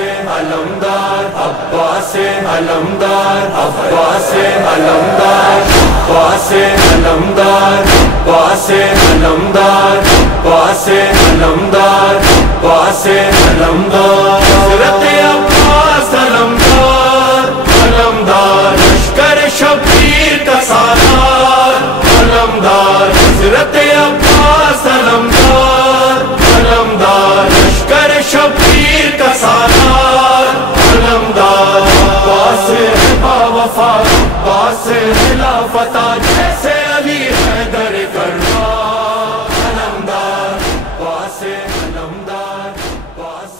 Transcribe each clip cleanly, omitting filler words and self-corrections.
अलमदार अब्बास अलमदार अब्बास अलमदार अब्बास अलमदार अब्बास अलमदार अब्बास अलमदार अब्बास अलमदार हज़रत अब्बास अलमदार अलमदार लश्कर शब्बीर का सालार अलमदार हज़रत अब्बास अलमदार अलमदार लश्कर शब्बीर का सालार अलमदार अब्बास बावफा अब्बास खिलाफता जैसे अली हैदर करवार अलमदार अब्बास अलमदार अब्बास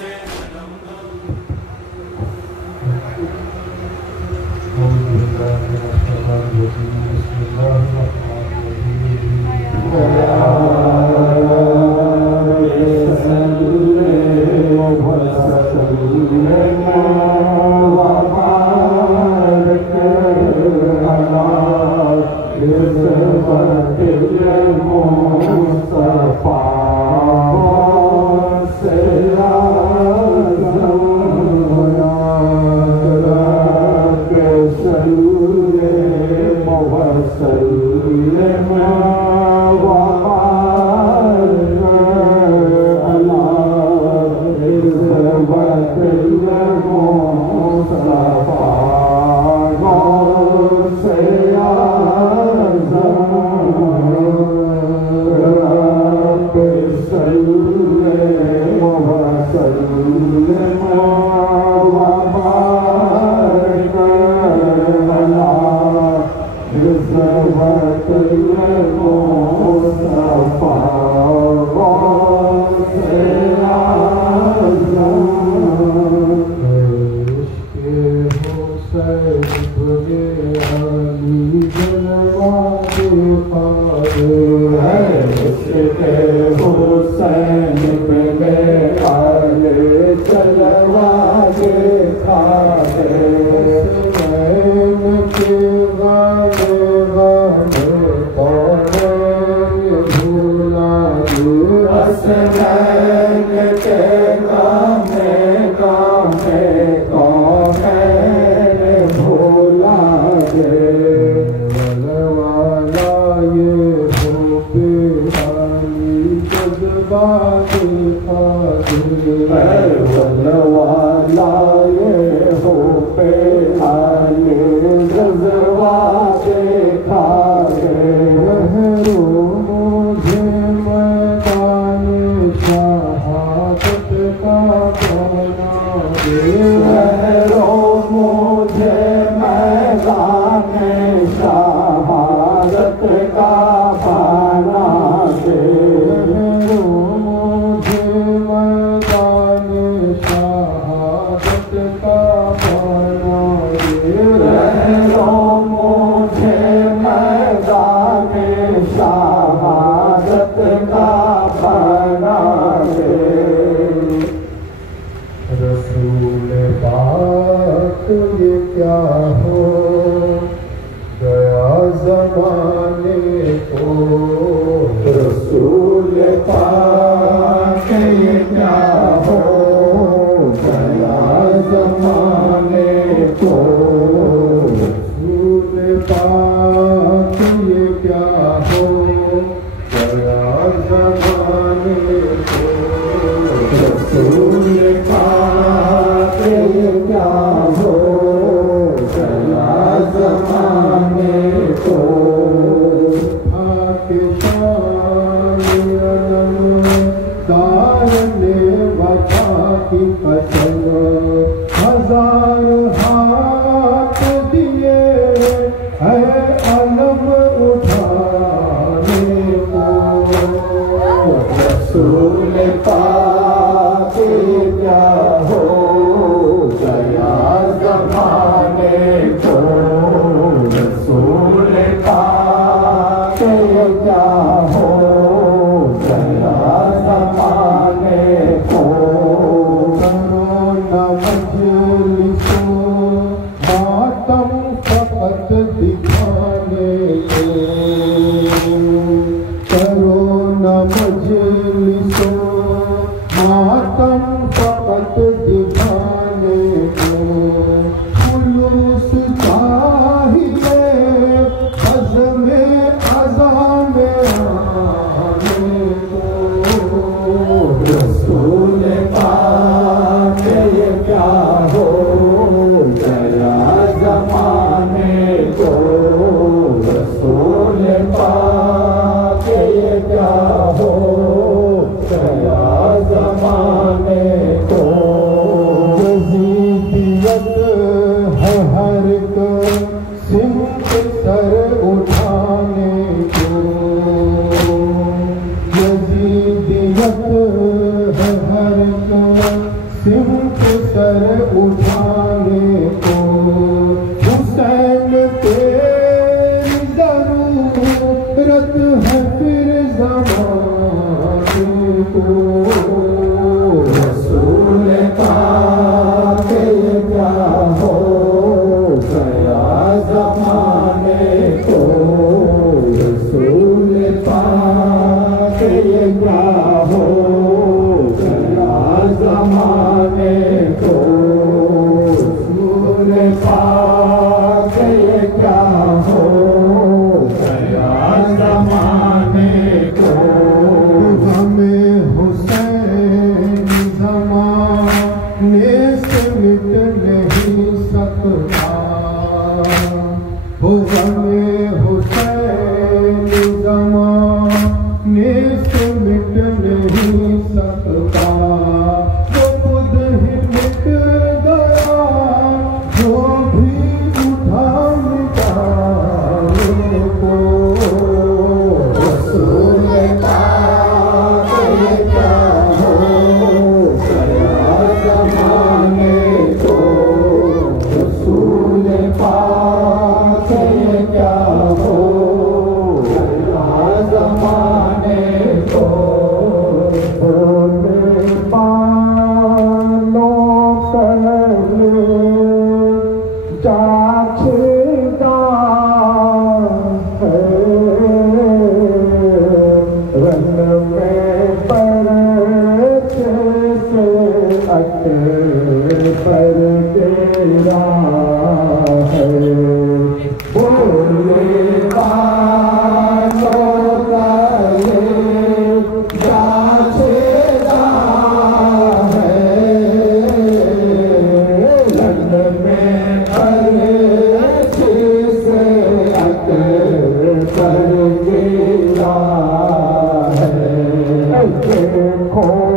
मातम फकत दिखाने को रसूल पाक क्या हो गया ज़माने को रसूल पाक क्या हो गया ज़माने को रसूल पाक क्या हो गया ज़माने को हमें हुसैन ज़माने से मिट नहीं सकता हो हमें हुसैन ज़माने से मिट नहीं सकता वो खुद ही मिट गया जो भी उठा मिटाने को रसूल पाक क्या हो गया ज़माने को रसूल पाक क्या हो गया ज़माने को पर तेरा है बोले बालों का ये जाचेदा है लन में परछे से पर गिरा है देखो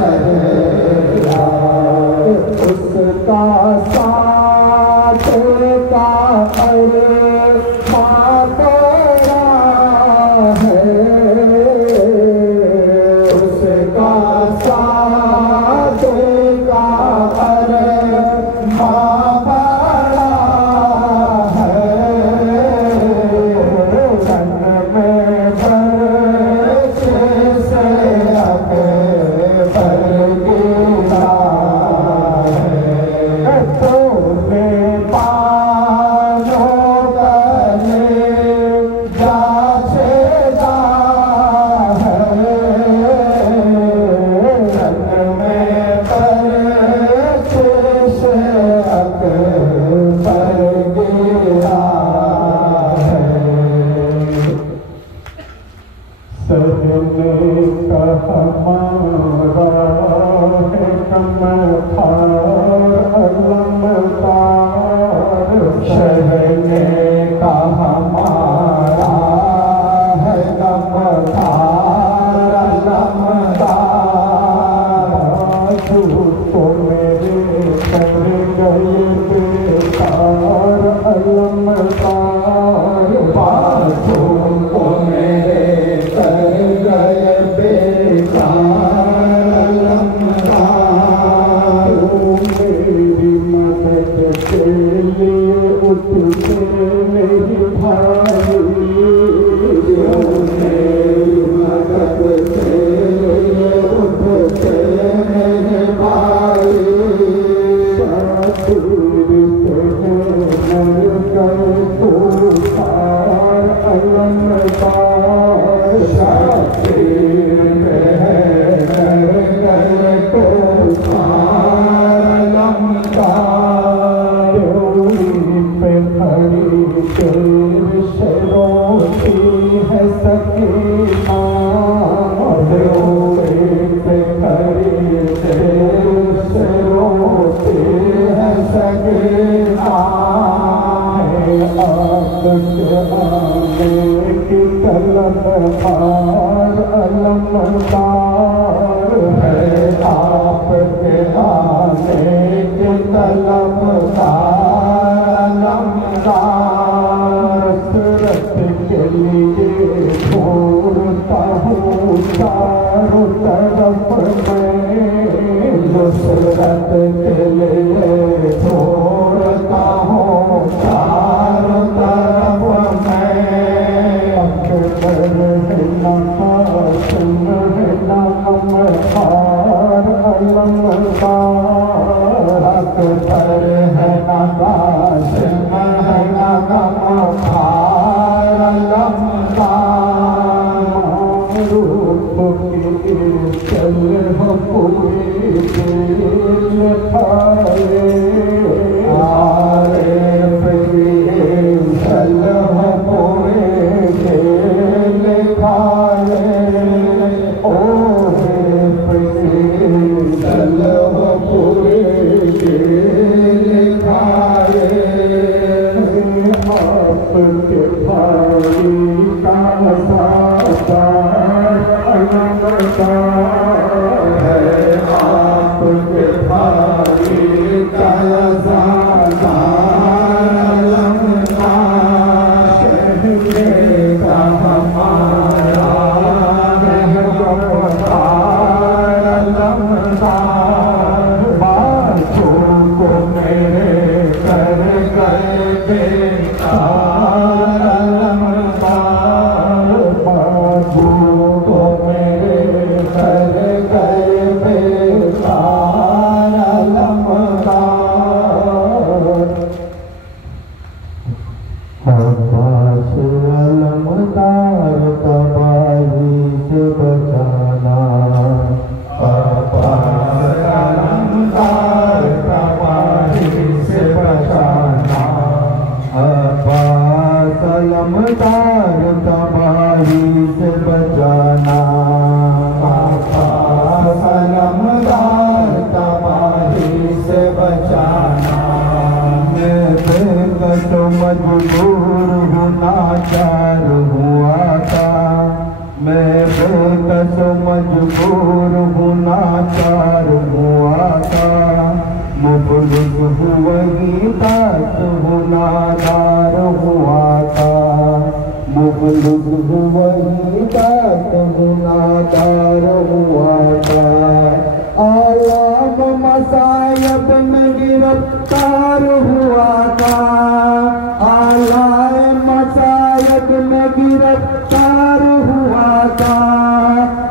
रहेगा उसका साथ का तेरा है उसका साथ का चल हो पूरी दिल खाए गुनाहगार हुआ था, मुबलिग वही दास गुनाहगार हुआ था, मुबलिग वही दास गुनाहगार हुआ था। आलाम मसायब में गिरफ्तार हुआ था, आलाम मसायब में गिरफ्तार हुआ था।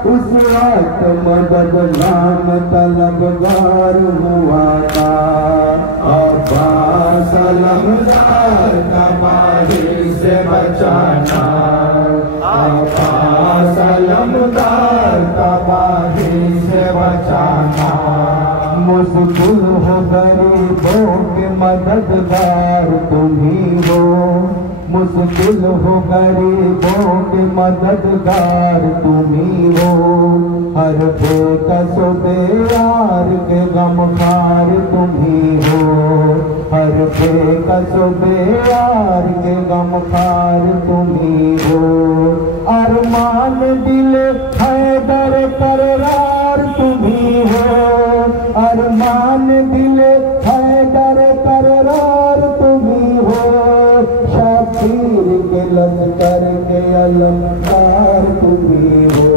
उस वक्त मदद नाम तलबगार हुआ था। अब्बास अलमदार तबाही से बचाना, अब्बास अलमदार तबाही से बचाना। मुश्किल हो गरीबों के मददगार तुम ही हो, मुश्किल हो गरीबों के मददगार तुम ही हो। हर बेकस बेयार के गमखार तुम ही हो, हर बेकस बेयार के गमखार तुम ही हो। अरमान दिल हैदर करार तुम ही हो, अरमान दिल हैदर करार तुम ही हो। शबीर के लश्कर के अलमदार तुम ही हो।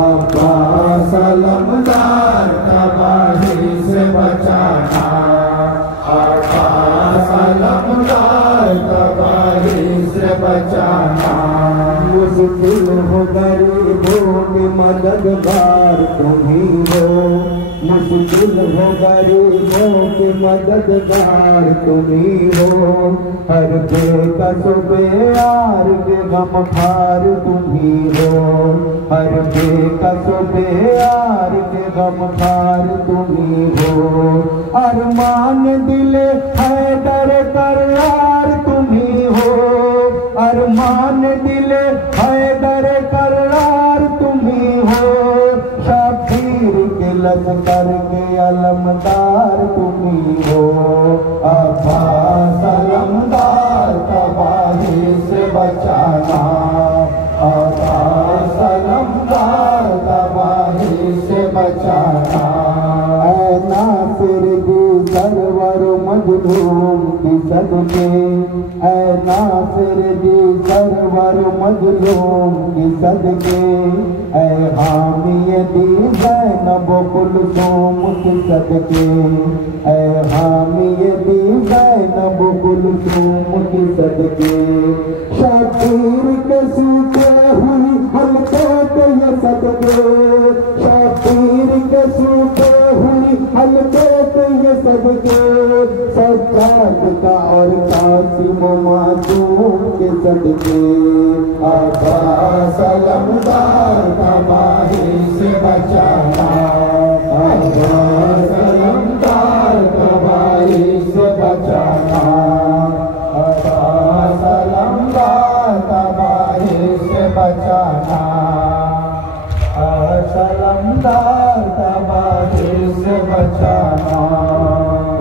अब्बास अलमदार तबाही से बचाना, अब्बास अलमदार तबाही से बचाना। मुश्किल हो गरीबों के मददगार तुम ही हो, मुश्किल हो गरीबों के मददगार तुम ही हो। हर बेकस बेयार के गमखार तुम ही हो, हर बेकस बेयार के गमखार तुम ही हो। अरमान दिल हैदर करार तुम ही हो, अरमान दिल हैदर करार तुम ही हो। शबीर के लश्कर के अलमदार तुम ही हो। अब्बास अलमदार तबाही से बचाना, अब्बास अलमदार तबाही से बचाना। ऐ नासिर दी सरवर मजलूम की सदके, ऐ नासिर दी सरवर मजलूम की सदके। ऐ हामी दी ज़ैनब कुलसूम की सदके, ऐ हामी दी ज़ैनब कुलसूम की सदके। शबीर के सूखे हुई हल्के के ये सदके, शबीर के सूखे हुई हल्के के ये सदके। सज्जाद का और कासिम मासूम के सदके। अब्बास अलमदार तबाही से बचाना, अब्बास अलमदार तबाही से बचाना, अब्बास अलमदार तबाही से बचाना, अब्बास अलमदार तबाही से बचाना,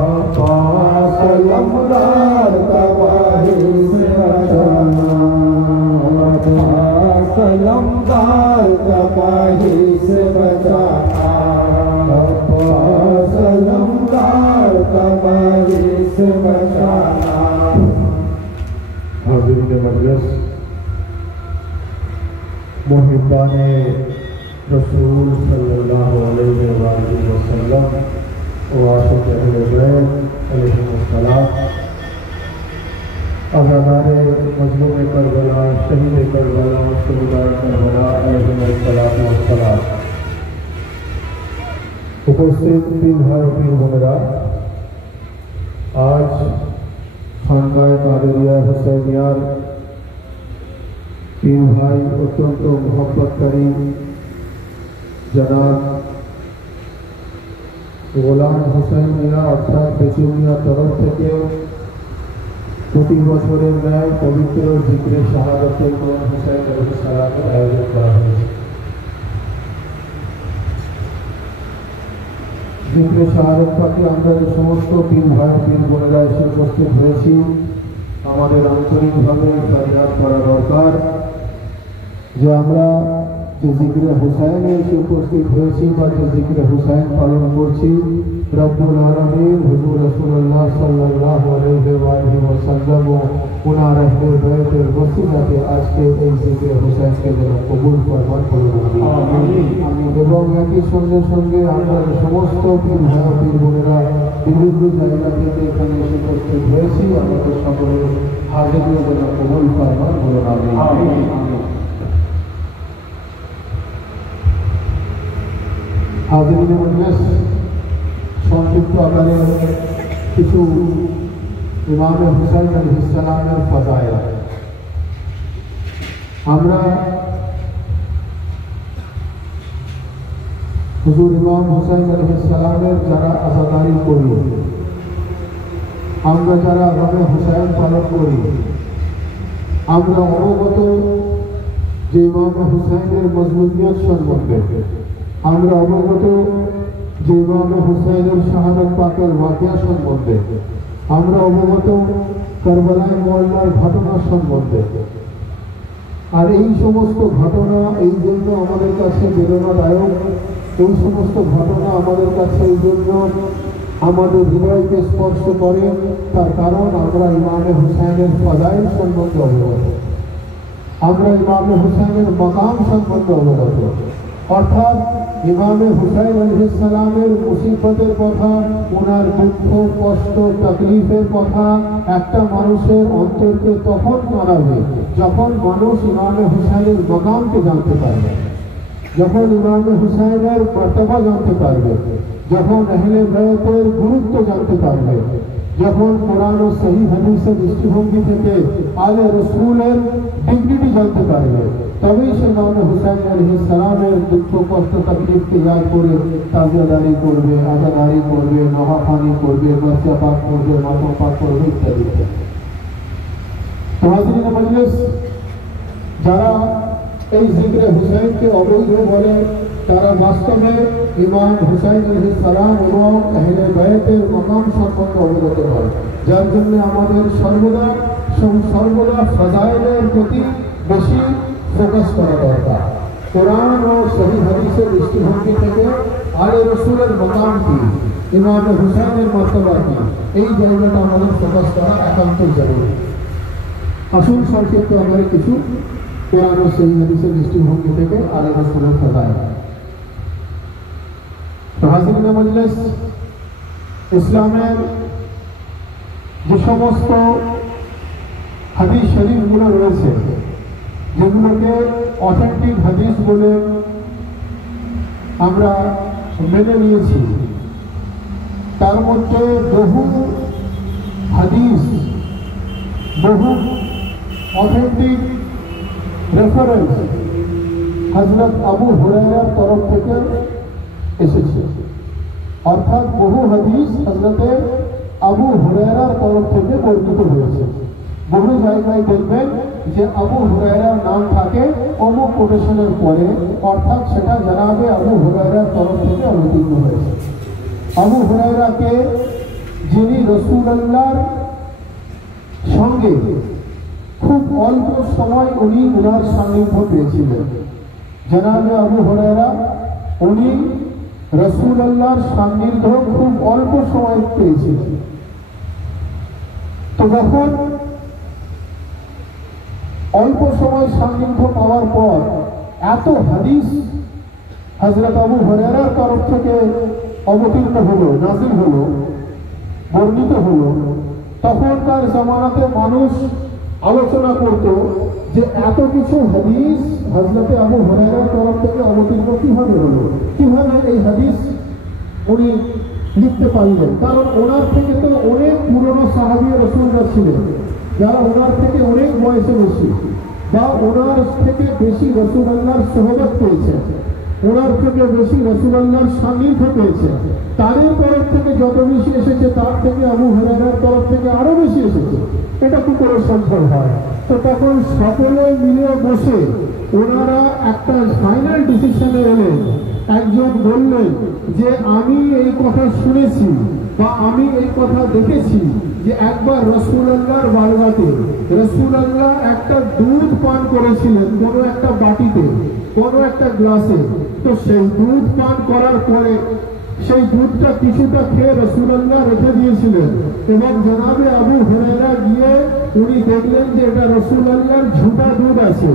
अब्बास अलमदार तबाही से बचाना, अब्बास अलमदार तबाही से बचाना, अब्बास अलमदार तबाही से बचाना। हाज़िरीन मजलिस, मुहिब्बाने रसूल सल्लल्लाहु अलैहि वसल्लम व आशिक़ अहले बैत अलैहिमुस्सलाम, अज़ादारे मज़लूम करबला, शहीद करबला, शुहदाए करबला अलैहिमुस्सलाम, उपस्थित पीर भाई पीर बंगरा, आज खानकाए कादरिया हुसैनियार पीर भाई अत्यंत मोहब्बतकारी जनाब গোলাম হোসেন মিয়া অর্থাৎ পেছুমিয়া তরফ থেকে প্রতি বছরের ন্যায় পবিত্র জিকরে শাহাদাতে ইমাম হুসাইন আলাইহিস সালামের আয়োজন করা হয়েছে। জিকরে শাহাদাত পাকে আমরা যে সমস্ত পীর ভাই পীর বোনেরা এসে উপস্থিত হয়েছি, আমাদের আন্তরিকভাবে ফরিয়াদ করা দরকার যে আমরা যে জিকিরে হুসাইনে এসে উপস্থিত হয়েছি বা যে জিকিরে হুসাইন পালন করছি, রব্বুল আলামিন হুজুর রাসূলুল্লাহ সাল্লাল্লাহু আলাইহি ওয়া সাল্লাম ও ওনার আহলে বাইতের ওসিলাতে আজকে এই জিকিরে হুসাইনকে যেন কবুল ফরমান করুন, আমিন। এবং একই সঙ্গে সঙ্গে আমরা সমস্ত পীর ভাই পীর বোনেরা বিভিন্ন জায়গা থেকে এখানে এসে উপস্থিত হয়েছি, আমাদের সকলের হাজিরিও যেন কবুল ফরমান করুন, আমিন। হাজিরিন মজলিস, সংক্ষিপ্ত আকারে কিছু ইমাম হুসাইন আলাইহিস সালামের ফাজাইল আমরা হুজুর ইমাম হুসাইন আলাইহিস সালামের যারা আযাদারি করি, আমরা যারা গমে হুসাইন পালন করি, আমরা অবগত যে ইমাম হুসাইনের মজলুমিয়ত সম্বন্ধে, আমরা অবগত যে ইমাম হুসাইনের শাহাদাত পাকের ওয়াকিয়া সম্বন্ধে, আমরা অবগত কারবালায় মহল্লার ঘটনা সম্বন্ধে। আর এই সমস্ত ঘটনা এই জন্য আমাদের কাছে বেদনাদায়ক, এই সমস্ত ঘটনা আমাদের কাছে এই জন্য আমাদের হৃদয়কে স্পর্শ করে, তার কারণ আমরা ইমামে হুসাইনের ফাজাইল সম্বন্ধে অবগত, আমরা ইমামে হুসাইনের মাকাম সম্বন্ধে অবগত। অর্থাৎ ইমামে হুসাইন আলাইহিস সালামের মুসিবতের কথা, ওনার দুঃখ কষ্ট তাকলিফের কথা একটা মানুষের অন্তরকে তখন কাঁদাবে যখন মানুষ ইমামে হুসাইনের মাকামকে জানতে পারবে, যখন ইমামে হুসাইনের মর্তবা জানতে পারবে, যখন আহলে বাইতের গুরুত্ব জানতে পারবে, যখন কোরআন ও সহিহ হাদিসের দৃষ্টিভঙ্গি থেকে আলে রসুলের ডিগনিটি জানতে পারবে, তবেই সে ইমামে হুসাইন আলাইহিস সালামের দুঃখ কষ্ট তাকলিফকে ইয়াদ করে তাজিয়াদারি করবে, আজাদারি করবে, নহাফানি করবে, মাসিয়া পাক করবে, মাতম পাক করবে ইত্যাদি। তো হাজিরিন মজলিস, যারা এই জিকিরে হুসাইনকে অবৈধ বলে তারা বাস্তবে ইমাম হুসাইন আলাইহিস সালাম এবং আহলে বাইতের মাকাম সম্পর্কে অবগত হয়, যার জন্য আমাদের সর্বদা ফাজাইলের প্রতি বেশি ফোকাস করা দরকার। কোরআন ও সহিহ হাদিসের দৃষ্টিভঙ্গি থেকে আলে রসুলের মাকাম কি, ইমাম হুসাইনের মর্তবা কি, এই জায়গাটা আমাদের ফোকাস করা একান্ত জরুরি। আসুন সংক্ষিপ্ত আকারে কিছু কোরআন ও সহিহ হাদিসের দৃষ্টিভঙ্গি থেকে আলে রসুলের ফাজাইল। হাজিরিন মজলিস, ইসলামের যে সমস্ত হাদিস শরীফগুলো রয়েছে, যেগুলোকে অথেন্টিক হাদিস বলে আমরা মেনে নিয়েছি, তার মধ্যে বহু হাদিস, বহু অথেন্টিক রেফারেন্স হযরত আবু হুরায়রার তরফ থেকে এসেছে। অর্থাৎ বহু হাদিস হযরতে আবু হুরায়রার তরফ থেকে বর্ণিত হয়েছে। বহু জায়গায় দেখবেন যে আবু হুরায়রার নাম থাকে অমুক কোটেশনের পরে, অর্থাৎ সেটা জানাবে আবু হুরায়রার তরফ থেকে অবতীর্ণ হয়েছে। আবু হুরায়রাকে যিনি রাসূলুল্লাহর সঙ্গে খুব অল্প সময় উনি ওনার সান্নিধ্য পেয়েছিলেন, জানাবে আবু হুরায়রা উনি রাসূলুল্লাহর সান্নিধ্য খুব অল্প সময় পেয়েছিলেন। তো যখন অল্প সময় সান্নিধ্য পাওয়ার পর এত হাদিস হযরত আবু হুরায়রার তরফ থেকে অবতীর্ণ হলো, নাযিল হলো, বর্ণিত হলো, তখনকার জামানাতে মানুষ আলোচনা করত যে এত কিছু হাদিস হযরত আবু হুরায়রার তরফ থেকে অবতীর্ণ কিভাবে হলো, কিভাবে এই হাদিস উনি লিখতে পারলেন। কারণ ওনার থেকে তো অনেক পুরনো সাহাবী রাসূলরা ছিলেন, যারা ওনার থেকে অনেক বয়সে বেশি বা ওনার থেকে বেশি রাসূলুল্লাহর সোহবত পেয়েছে, ওনার থেকে বেশি রাসূলুল্লাহর সান্নিধ্য পেয়েছে, তাদের তরফ থেকে যত বেশি এসেছে তার থেকে আবু হুরায়রার তরফ থেকে আরো বেশি এসেছে। এটা কি করে সম্ভব হয়? তো তখন সকলে মিলে বসে ওনারা একটা ফাইনাল ডিসিশনে এলেন। একজন বললেন যে আমি এই কথা শুনেছি বা আমি এই কথা দেখেছি যে একবার রাসূলুল্লাহর বারগাতে রাসূলুল্লাহ একটা দুধ পান করেছিলেন কোনো একটা বাটিতে, কোনো একটা গ্লাসে, তো সেই দুধ পান করার পরে সেই দুধটা কিছুটা খেয়ে রাসূলুল্লাহ রেখে দিয়েছিলেন এবং জনাবে আবু হুরায়রা গিয়ে উনি দেখলেন যে এটা রাসূলুল্লাহর ঝুটা দুধ আছে,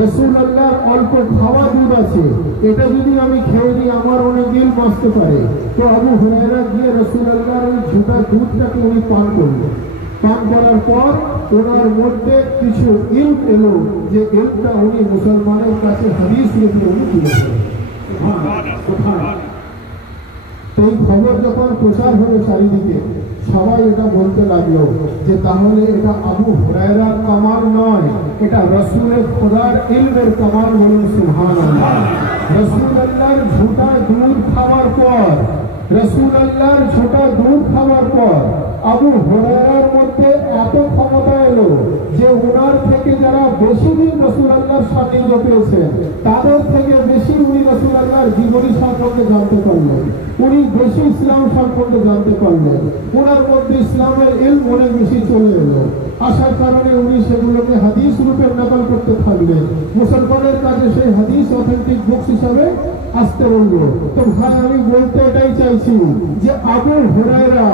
রাসূলুল্লাহর অল্প খাওয়া দুধ আছে, এটা যদি আমি খেয়ে নিই আমার অনেক দিন বাঁচতে পারে। তো আবু হুরায়রা গিয়ে রাসূলুল্লাহর ওই ঝুটা দুধটাকে উনি পান করলেন। পান করার পর ওনার মধ্যে কিছু ইলম এলো, যে ইলমটা উনি মুসলমানের কাছে হাদিস লিখে উনি দিয়েছেন। এই খবর যখন প্রচার হলো চারিদিকে, সবাই এটা বলতে লাগলো যে তাহলে এটা আবু হুরায়রার কামাল নয়, এটা রাসূলের খোদার ইলমের কামাল। বলুন সুবহানাল্লাহ। রাসূলুল্লাহর ঝুটা দুধ খাওয়ার পর, রাসূলুল্লাহর ঝুটা দুধ খাওয়ার পর আবু হুরায়রার মধ্যে এত ক্ষমতা এলো যে ওনার থেকে যারা বেশি দিন রাসূলুল্লাহর সান্নিধ্য পেয়েছেন তাদের থেকে বেশি উনি রাসূলুল্লাহর জীবনী সম্পর্কে জানতে পারলেন, উনি বেশি ইসলাম সম্পর্কে জানতে পারলেন, ওনার মধ্যে ইসলামের ইলম অনেক বেশি চলে এলো। আসার কারণে উনি সেগুলোকে হাদিস রূপে নকল করতে থাকলেন। মুসলমানের কাছে সেই হাদিস অথেন্টিক বুকস হিসাবে আসতে রইল। তো ভাই আমি বলতে এটাই চাইছি যে আবু হুরায়রা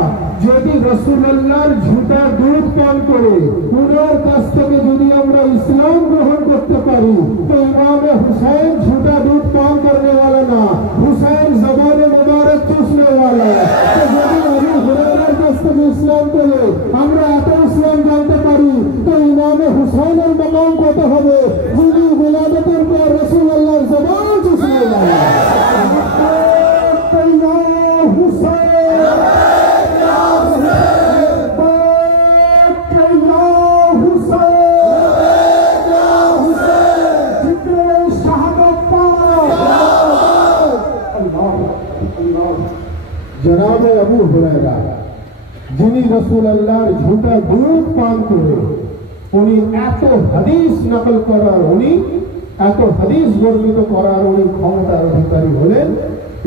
যদি রাসূলুল্লাহর ঝুটা দুধ পান করে ওনার কাছ থেকে যদি আমরা ইসলাম গ্রহণ করতে পারি, তো ইমামে হুসাইন ঝুটা দুধ পান করने वाला ना, হুসাইন জবানে মুবারক চুষने वाला। তো যদি আবু হুরায়রার কাছ থেকে ইসলাম করে আমরা এত ইসলাম জানতে পারি, তো ইমামে হুসাইনের মাকাম কত হবে যিনি উলাদতের পর রাসূলুল্লাহর জবান চুষने वाला। জনাবে আবু হুরায়রা যিনি রাসূলুল্লাহর ঝুটা দুধ পান করে উনি এত হাদিস নকল করার, উনি এত হাদিস বর্ণিত করার উনি ক্ষমতার অধিকারী হলেন।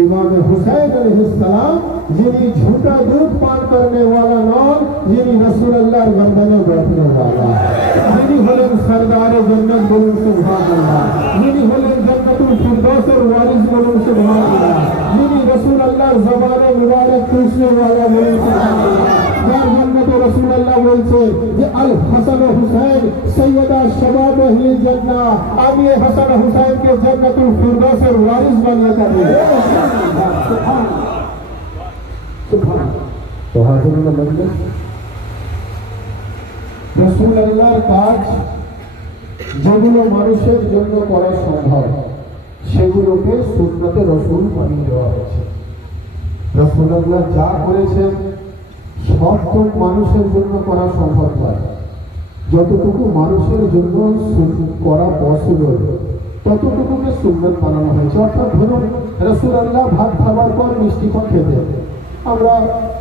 ইমাম হুসাইন আলাইহিস সালাম যিনি ঝুটা দুধ পান করने वाला নন, যিনি রাসূলুল্লাহর গর্দনে बैठने वाला, যিনি হলেন সরদারে জান্নাত। বলুন সুবহানাল্লাহ। যিনি হলেন জান্নাতুল ফিরদৌসের ওয়ারিস। বলুন সুবহানাল্লাহ। যিনি রাসূলুল্লাহর জবানে মুবারক চুষने वाला। বলুন সুবহানাল্লাহ। যার জন্নতে রাসূলুল্লাহ বলছে যে আল হাসান ও হুসাইন সৈয়দা শাবাব আহলে জান্নাহ, আমি এই হাসান ও হুসাইনকে জান্নাতুল ফিরদৌসের ওয়ারিস বানিয়ে দেব। তো হাজিরিন মজলিস, রাসূলুল্লাহর কাজ যেগুলো মানুষের জন্য করা সম্ভব সেগুলোকে সুন্নতে রাসূল বানিয়ে দেওয়া হয়েছে। রাসূলুল্লাহ যা করেছেন সব তো মানুষের জন্য করা সম্ভব নয়, যতটুকু মানুষের জন্য করা পসিবল ততটুকুকে সুন্নত বানানো হয়েছে। অর্থাৎ ধরুন রাসূলুল্লাহ ভাত খাবার পর মিষ্টি কম খেতেন, আমরা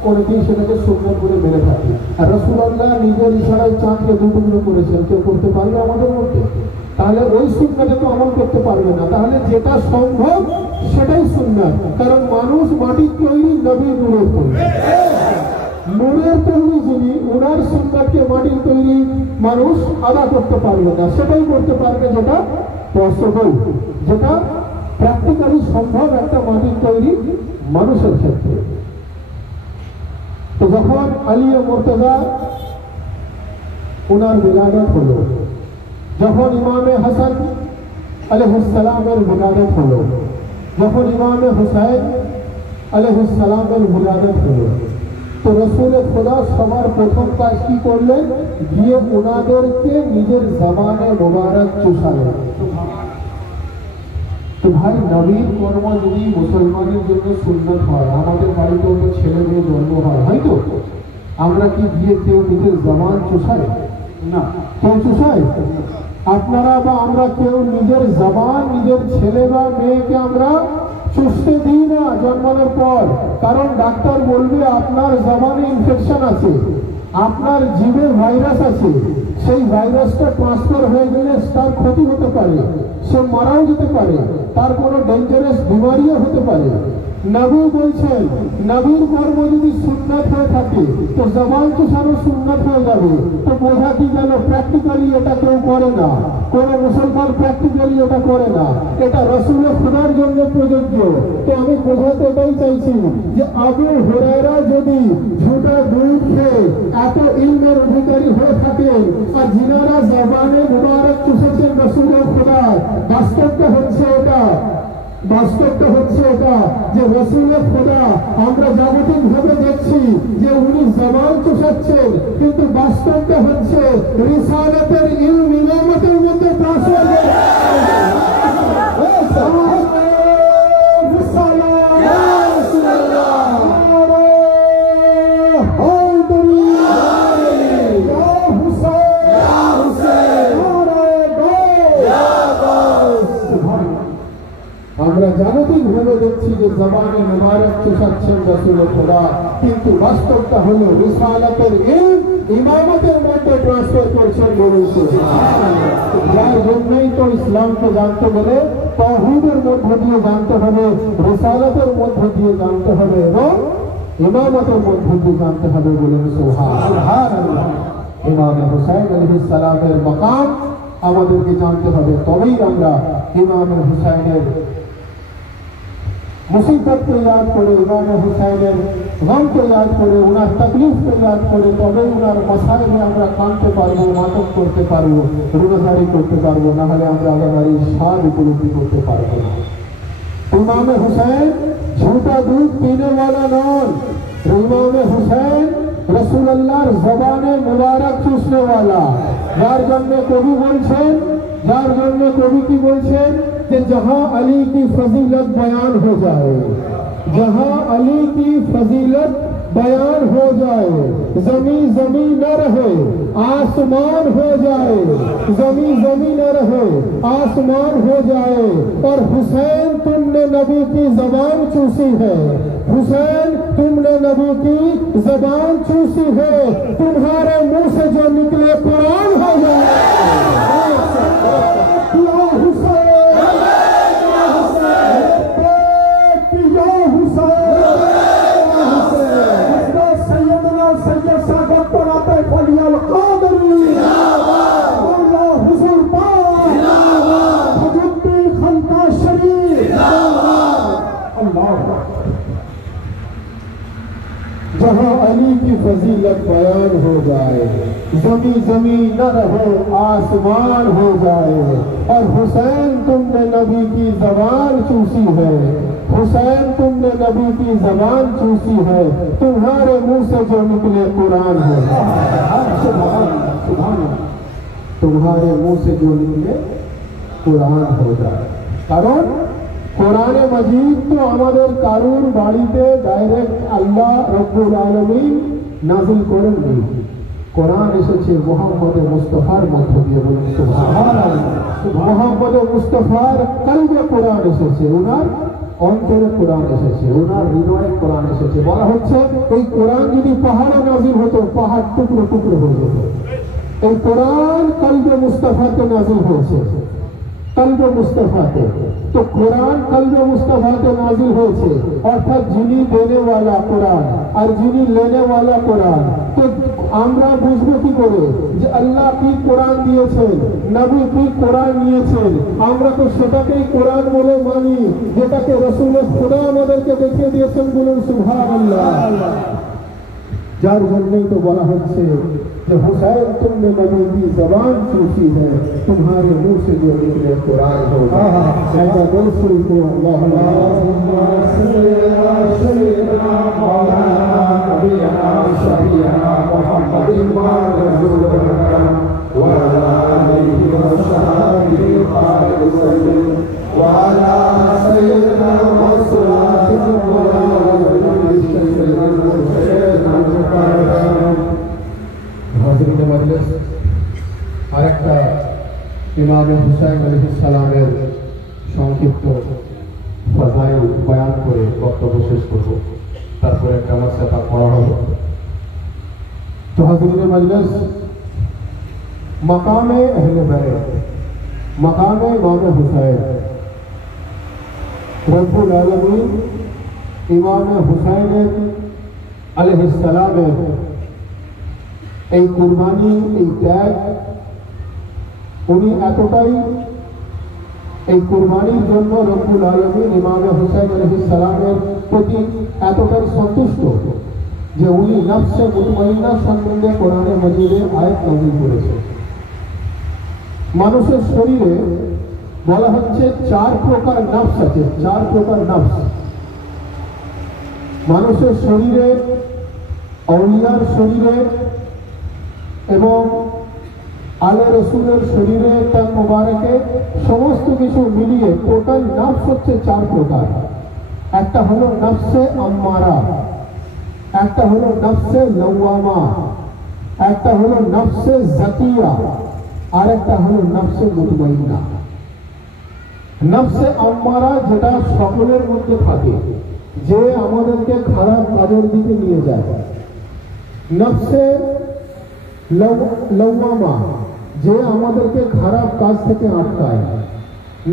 অনেকেই সেটাকে সুন্নত বলে মেনে থাকি। আর রাসূলুল্লাহ নিজের ইশারায় চাঁদকে দুটুকরো করেছেন, কেউ করতে পারবে আমাদের মধ্যে? তাহলে ওই সুন্নতে তো আমল করতে পারবে না। তাহলে যেটা সম্ভব সেটাই সুন্নাত, কারণ মানুষ মাটির তৈরি, নবী নূরের তৈরি। নূরের তৈরি যিনি, ওনার সুন্নাতকে মাটির তৈরি মানুষ আদা করতে পারবে না, সেটাই করতে পারবে যেটা পসিবল, যেটা প্র্যাকটিক্যালি সম্ভব একটা মাটির তৈরি মানুষের ক্ষেত্রে। তো যখন আলী মুর্তজা ওনার মিলাদত হলো, যখন ইমামে হাসান আলাইহিস সালামের মিলাদত হলো, যখন ইমামে হুসাইন আলাইহিস সালামের মিলাদত হলো, তো রাসূল খোদা সবার প্রথম কাজ কি করলেন? গিয়ে ওনাদেরকে নিজের জবানে মোবারক চুষালেন। তো ভাই নবীর কর্ম যদি মুসলমানের জন্য সুন্নত হয়, আমাদের বাড়িতে অন্য ছেলে মেয়ে জন্ম হয়, হয়তো আমরা কি গিয়ে কেউ নিজের জবান চুষাই? না। কেউ চুষাই? আপনারা বা আমরা কেউ নিজের জবান, নিজের ছেলে বা মেয়েকে আমরা চুষতে দিই না জন্মানোর পর, কারণ ডাক্তার বলবে আপনার জবানে ইনফেকশন আছে, আপনার জিভে ভাইরাস আছে, সেই ভাইরাসটা ট্রান্সফার হয়ে গেলে তার ক্ষতি হতে পারে, সে মারাও যেতে পারে, তার কোনো ডেঞ্জারাস বিমারিও হতে পারে। নবী বলছেন নবীর কর্ম যদি সুন্নাত হয়ে থাকে তো জবান চুষানো সুন্নাত হয়ে যাবে। তো বোঝা কি গেল প্র্যাকটিক্যালি এটা কেউ করে না, কোন মুসলমান প্র্যাকটিক্যালি এটা করে না, এটা রাসূলের খোদার জন্য প্রযোজ্য। তো আমি বোঝাতে এটাই চাইছি যে আবু হুরায়রা যদি ঝুটা দুধ খেয়ে এত ইলমের অধিকারী হয়ে থাকেন আর যিনারা জবানে মুবারক চুষেছেন রাসূলের খোদার, বাস্তবটা হচ্ছে এটা যে রাসূলের খোদা আমরা জাগতিক ভাবে দেখছি যে উনি জবান চুষাচ্ছেন, কিন্তু বাস্তবটা হচ্ছে রিসালাতের ইলম ইমামতের মধ্যে ট্রান্সফার আমরা জাগতিক ভাবে দেখছি যে জবানে মুবারক চুষাচ্ছেন রাসূলের খোদা, কিন্তু বাস্তবটা হলো রিসালাতের ইলম ইমামতের মধ্যে ট্রান্সফার করছেন বলুন সুবহানাল্লাহ। যার জন্যই তো ইসলামকে জানতে গেলে তাওহীদের মধ্য দিয়ে জানতে হবে, রিসালাতের মধ্য দিয়ে জানতে হবে এবং ইমামতের মধ্য দিয়ে জানতে হবে বলুন সুবহানাল্লাহ। ইমাম হুসাইন আলাইহিস সালামের মাকাম আমাদেরকে জানতে হবে, তবেই আমরা ইমাম হুসাইনের মুসিবতকে याद করে, ইমাম হুসাইনের গমকে याद করে, ওনার তকলিফকে याद করে, তবে ওনার মশাইলে আমরা কাঁদতে পারবো, মাতম করতে পারবো, রোজাদারি করতে পারবো, না হলে আমরা আল্লাহর শান উপলব্ধি করতে পারবো না। ইমাম হুসাইন ঝুটা দুধ पीने वाला नॉन, इमाम हुसैन रसूलुल्लाहर ज़बाने मुबारक चूसने वाला। যার জন্য কবি বলছেন, যার জন্য কবি কি বলছেন कि जहां अली की फजीलत बयान हो जाए, जहां अली की फजीलत बयान हो जाए, जमी जमी न रहे आसमान हो जाए, जमी जमी न रहे आसमान हो जाए। और हुसैन तुमने नबी की जबान चूसी है, हुसैन तुमने नबी की जबान चूसी है, तुम्हारे मुंह से जो निकले कुरान हो जाए। जहाँ अली की फजीलत बयान हो जाए, जमी जमी न रहे आसमान हो जाए। और हुसैन तुमने नबी की जबान चूसी है, हुसैन तुमने नबी की जबान चूसी है, तुम्हारे मुंह से जो निकले कुरान हो जाए, तुम्हारे मुंह से जो निकले कुरान हो जाए। कारण কোরআনে মাজিদ তো আমাদের কারুর বাড়িতে ডাইরেক্ট আল্লাহ রব্বুল আলামিন নাযিল করেননি, কোরআন এসেছে মুহাম্মদ মুস্তাফার মধ্য দিয়ে বলুন সুবহানাল্লাহ। মুহাম্মদ মুস্তাফার কলবে কোরআন এসেছে, ওনার অন্তরে কোরআন এসেছে, ওনার হৃদয়ে কোরআন এসেছে। বলা হচ্ছে এই কোরআন যদি পাহাড়ে নাযিল হতো, পাহাড় টুকরো টুকরো হয়ে যেত। এই কোরআন কলবে মুস্তাফাতে নাযিল হয়েছে, কলবে মুস্তাফাতে। तो कुरान कल्बे मुस्तफाते नाजिल হয়েছে, অর্থাৎ যিনি দেনে वाला कुरान আর যিনি लेने वाला कुरान। তো আমরা বুঝবো কি করে যে আল্লাহ কি কোরআন দিয়েছেন, নবী কি কোরআন নিয়েছেন? আমরা তো সেটাকেই কোরআন বলে মানি যেটাকে রাসূলের খোদা আমাদেরকে দেখিয়ে দিয়েছেন বলুন সুবহানাল্লাহ। যার জন্যই তো বলা হচ্ছে যে हुसैन तुमने नबी की जबान चूसी है, तुम्हारे मुंह से जो निकले कुरान हो। ऐसा रसूल को अल्लाहुम्मा सल्ली अला सय्यिदना मौलाना नबीना शफीना मुहम्मदिन व रसूलिना व अला आलिहि व सहाबिहि वसल्लम व अला सय्यिदना मौलाना হাজরিন মজলিস। আরেকটা ইমাম হুসাইন আলাইহিস সালামের সংক্ষিপ্ত ফজাইল বয়ান করে বক্তব্য শেষ করব, তারপরে একটা মাসআলা পড়া হবে। তো হাজরিন মজলিস, মাকামে আহলে বাইত, মাকামে ইমাম হুসাইন রব্বুল আলামিন ইমামে হুসাইনের আলাইহিস সালামের এই কুরবানি, এই ত্যাগ, উনি এতটাই এই কুরবানির জন্য রব্বুল আলামিন ইমামে হুসাইন আলাইহিস সালামের প্রতি এতটাই সন্তুষ্ট যে উনি নফসে মুতমাইন্না সম্বন্ধে কোরআনে মাজিদে আয়াত নাযিল করেছে। মানুষের শরীরে বলা হচ্ছে 4 প্রকার নফস আছে, 4 প্রকার নফস মানুষের শরীরে, আউলিয়ার শরীরে এবং আলে রসুলের শরীরে, তার মোবারকে সমস্ত কিছু মিলিয়ে টোটাল নফস হচ্ছে 4 প্রকার। একটা হলো নফসে আম্মারা, একটা হলো নফসে লওয়ামা, একটা হলো নফসে জাকিয়া, আর একটা হলো নফসে মুতমাইন্না। নফসে আম্মারা যেটা সকলের মধ্যে থাকে, যে আমাদেরকে খারাপ কাজের দিকে নিয়ে যায়। নফসে লওয়ামা, যে আমাদেরকে খারাপ কাজ থেকে আটকায়।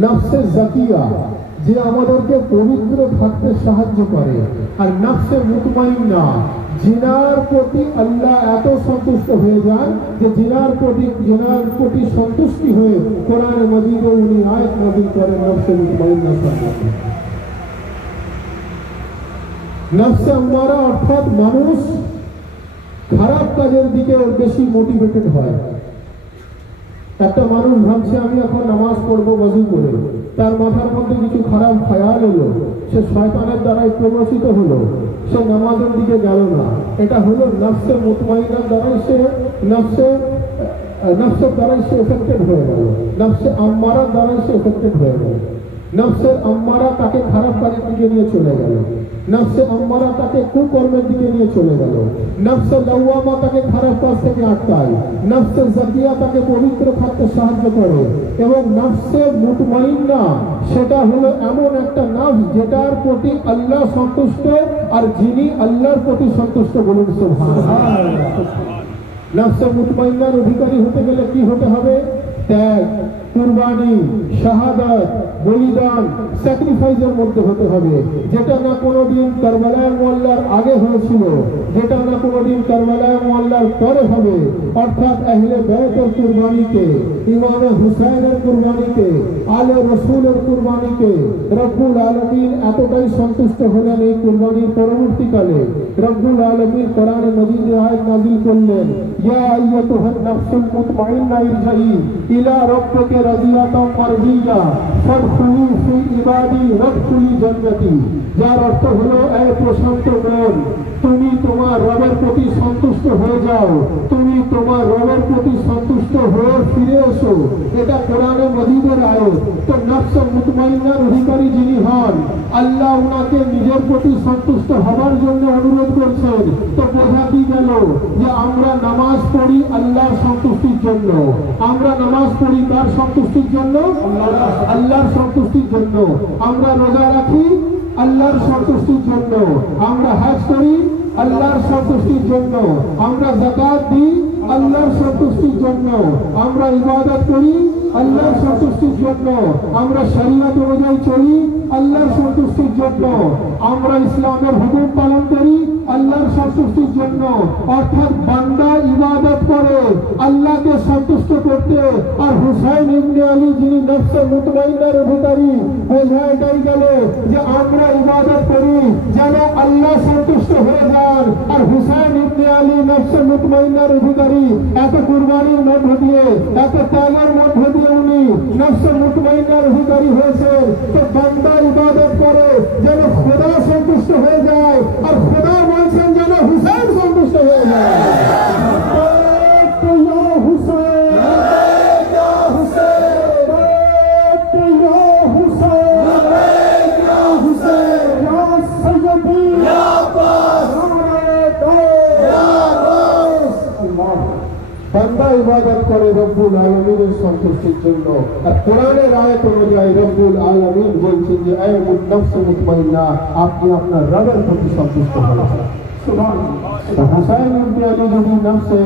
নফসে জাকিয়া, যে আমাদেরকে পবিত্র থাকতে সাহায্য করে। আর নফসে মুতমাইন্না, জিনার প্রতি আল্লাহ এত সন্তুষ্ট হয়ে যান যে জিনার প্রতি সন্তুষ্টি হয়ে কোরআনে মাজিদে উনি আয়াত নাযিল করেন নফসে মুতমাইন্না সম্পর্কে। নফসে আম্মারা অর্থাৎ মানুষ খারাপ কাজের দিকে বেশি মোটিভেটেড হয়। একটা মানুষ ভাবছে আমি এখন নামাজ পড়বো ওযু করে, তার মাথার মধ্যে কিছু খারাপ খেয়াল এলো, সে শয়তানের দ্বারাই প্রবর্তিত হলো, সে নামাজের দিকে গেল না। এটা হলো নফসে মুতমাইন্নার দ্বারাই সে নফসের দ্বারাই সে এফেক্টেড হয়ে গেল, নফসে আম্মারার দ্বারাই সে এফেক্টেড হয়ে গেল। নফসে আম্মারা তাকে খারাপ কাজের দিকে নিয়ে চলে গেল, নফসে আম্মারা তাকে কুকর্মের দিকে নিয়ে চলে গেল, নফসে লাওয়ামা তাকে খারাপ কাজ থেকে আটকায়, নফসে জাকিয়া তাকে পবিত্র থাকতে সাহায্য করে, এবং নফসে মুতমাইন্না সেটা হলো এমন একটা নফস যেটার প্রতি আল্লাহ সন্তুষ্ট, আর যিনি আল্লাহর প্রতি সন্তুষ্ট বলুন সুবহানাল্লাহ। নফসে মুতমাইন্নার অধিকারী হতে গেলে কি হতে হবে? ত্যাগ, কুরবানি, শাহাদাত, বলিদান, স্যাক্রিফাইসের মধ্যে হতে হবে। যেটা না কোনোদিন কারবালায় মুআল্লার আগে হয়েছিল, যেটা না কোনোদিন কারবালায় মুআল্লার পরে হবে। অর্থাৎ আহলে বাইতের কুরবানিতে, ইমামে হুসাইনের কুরবানিতে, আলে রসুলের কুরবানিতে রব্বুল আলামিন এতটাই সন্তুষ্ট হলেন এই কুরবানির পরবর্তীকালে রব্বুল আলামিন কোরআনে মাজিদে আয়াত নাযিল করলেন, ইয়া আইয়াতুহান নাফসুল মুতমাইন্না ইরজাই ইলা রাব্বিকা রাদিয়াতাম মারদিয়া ফাদখুলি ফি ইবাদি ওয়াদখুলি জান্নাতি। যার অর্থ হলো, এ প্রশান্ত মন, তুমি তোমার রবের প্রতি সন্তুষ্ট হয়ে যাও, তুমি তোমার রবের প্রতি সন্তুষ্ট হয়ে ফিরে এসো। এটা কোরআনে মাজিদের আয়াত। তো নফসে মুতমাইন্নার অধিকারী যিনি হন, আল্লাহ উনাকে নিজের প্রতি সন্তুষ্ট হবার জন্য অনুরোধ করছেন। তো বোঝা কি গেল যে আমরা নামাজ পড়ি আল্লাহর সন্তুষ্টির জন্য। আমরা নামাজ পড়ি কার সন্তুষ্টির জন্য? আল্লাহর সন্তুষ্টির জন্য। আমরা রোজা রাখি আল্লাহর সন্তুষ্টির জন্য। আমরা হজ করি আল্লাহর সন্তুষ্টির জন্য। আমরা যাকাত দিই আল্লাহর সন্তুষ্টির জন্য। আমরা ইবাদত করি আল্লাহর সন্তুষ্টির জন্য। আমরা শরীয়ত অনুযায়ী চলি আল্লাহর সন্তুষ্টির জন্য। আমরা ইসলামের হুকুম পালন করি আল্লাহর সন্তুষ্টির জন্য। অর্থাৎ বান্দা ইবাদত করে আল্লাহকে সন্তুষ্ট করতে। আর হুসাইন ইবনে আলী যিনি নফসে মুতমাইন্নার অধিকারী, বোঝা এটাই গেল যে আমরা ইবাদত করি যেন আল্লাহ সন্তুষ্ট হয়ে যান। আর হুসাইন ইবনে আলী নফসে মুতমাইন্নার অধিকারী, এত কুরবানির মধ্য দিয়ে, এত ত্যাগের মধ্য দিয়ে উনি নফসে মুতমাইন্নার অধিকারী হয়েছেন। তো বান্দা ইবাদত করে যেন খোদা সন্তুষ্ট হয়ে যায়, আর খোদা বলছেন যেন হুসাইন সন্তুষ্ট হয়ে যায়। বান্দা ইবাদত করে রব্বুল আলামিনের সন্তুষ্টির জন্য। আর কোরআনের আয়াত অনুযায়ী রব্বুল আলামিন বলছেন যে আয় নফস মুতমাইন্না, আপনি আপনার রবের প্রতি সন্তুষ্ট হন। হুসাইন ইবনে আলী যদি নফসে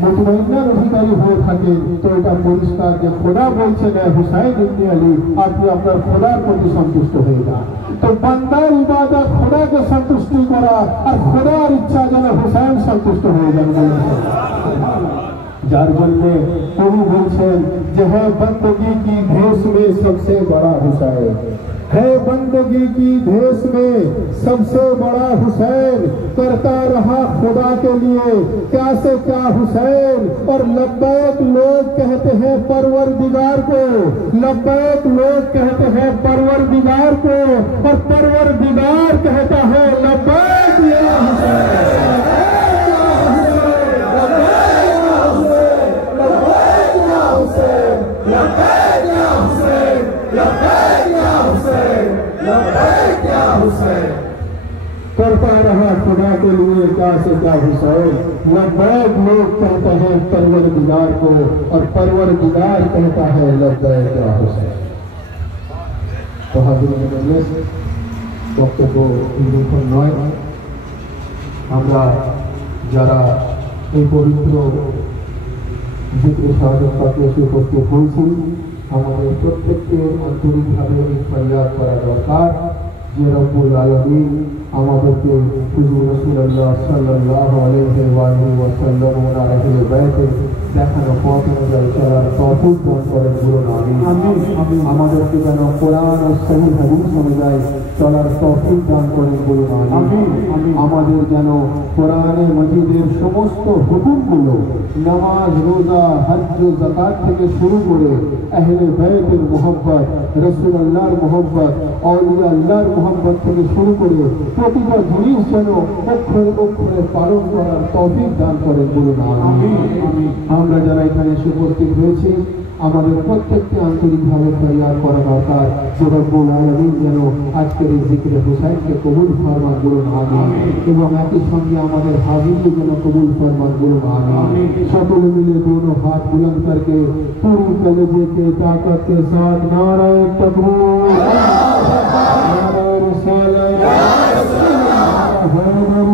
মুতমাইন্নার অধিকারী হয়ে থাকেন তো এটা পরিষ্কার যে খোদা বলছেন হুসাইন ইবনে আলী আপনি আপনার খোদার প্রতি সন্তুষ্ট হয়ে যান। তো বান্দার ইবাদত খোদাকে সন্তুষ্টি করা আর খোদার ইচ্ছা যেন হুসাইন সন্তুষ্ট হয়ে যান। যার জন্যে প্রভু বলছেন যে है बंदगी की भेष में सबसे बड़ा हुसैन, है बंदगी की भेष में सबसे बड़ा हुसैन, करता रहा खुदा के लिए क्या से क्या हुसैन। और लब्बैक लोग कहते हैं परवरदिगार को, लब्बैक लोग कहते हैं परवरदिगार को, और परवरदिगार कहता है लब्बैक या हुसैन। करता रहा खुदा के लिए क्या से क्या हुसैन, लब्बैक लोग कहते हैं परवरदिगार को, और परवरदिगार कहता है लब्बैक या हुसैन। तो हाजिर मजलिस বক্তব্য নিরূপণ নয়, আমরা যারা এই পবিত্র জিকির শাহাদাত পাকে উপস্থিত হয়েছি আমাদের প্রত্যেককে আন্তরিকভাবে ফরিয়াদ করা দরকার যে রব্বুল আলামিন আমাদেরকে হুজুর রাসূলুল্লাহ সাল্লাল্লাহু আলাইহি ওয়া সাল্লাম ওর আহলে বাইতের দেখানো পথ অনুযায়ী চলার তৌফিক দান করেন বলুন আমিন। আমাদেরকে যেন কোরআন ও সহিহ হাদিস অনুযায়ী চলার তৌফিক দান করেন বলুন আমিন। আমাদের যেন কোরআনে মাজিদের সমস্ত হুকুমগুলো নামাজ রোজা হজ যাকাত থেকে শুরু করে আহলে বাইতের মুহাব্বত রাসূলুল্লাহর মুহাব্বত আউলিয়া আল্লাহর মুহাব্বত থেকে শুরু করে প্রতিটা জিনিস যেন অক্ষরে অক্ষরে পালন করার তৌফিক দান করেন বলুন আমিন। আমরা যারা এখানে উপস্থিত হয়েছি আমাদের প্রত্যেককে আন্তরিকভাবে ফরিয়াদ করা দরকার যে রব্বুল আলামিন যেন আজকের এই জিকিরে হুসাইনকে কবুল ফরমান বলুন আমিন, এবং একই সঙ্গে আমাদের হাজিরকে যেন কবুল ফরমান বলুন আমিন। সকলে মিলে दोनों हाथ बुलंद करके पूरी कलेजे के ताकत के साथ नारे तकबीर, नारे रिसालत, गोहर नजर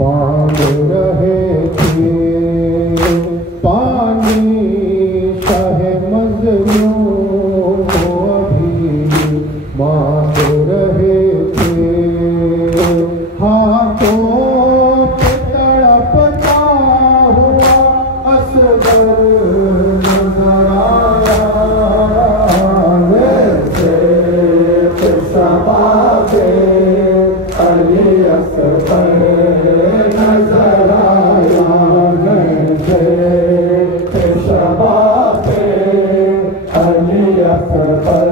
मांग रहे थे पानी शाह मजलूम अभी मांग रहे थे हाथों पे तड़पता हुआ असगर नजर आया शबाबे अली असगर नजर आया शबाबे अली असगर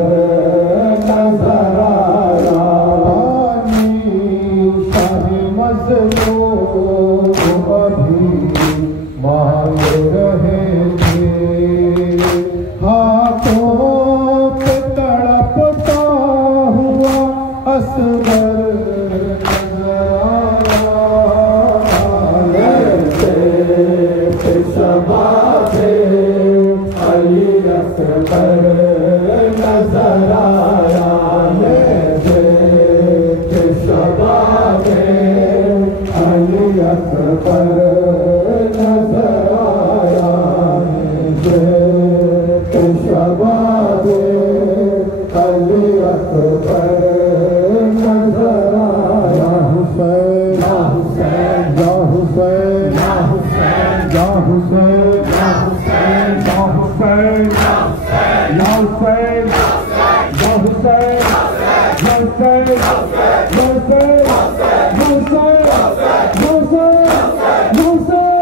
नजर आया पानी शाह मजलूम अभी मांग रहे थे हाथों पे तड़पता हुआ असगर नजर आया शबाबे अली असगर नजर आया शबाबे अली असगर नजर आया शबाबे अली असगर नजर आया हुसैन या हुसैन या हुसैन या हुसैन या हुसैन या हुसैन या हुसैन या हुसैन या हुसैन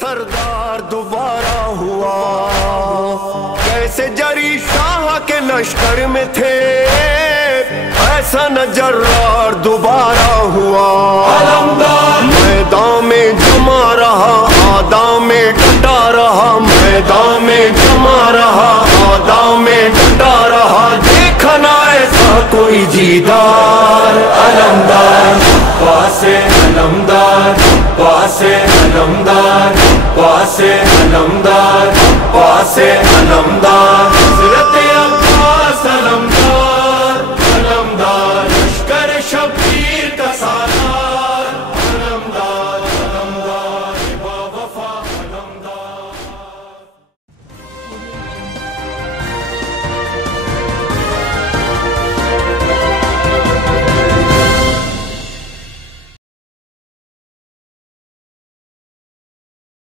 सरदार दोबारा हुआ कैसे जरी शाह के लश्कर में थे ऐसा न जर्रार दोबारा हुआ मैदान में जमा रहा आदा में डटा रहा मैदान में जमा रहा आदा में डटा रहा देखा ना ऐसा कोई जीदार अलमदार पासे अलमदार पासे अलमदार पासे अलमदार पासे अलमदार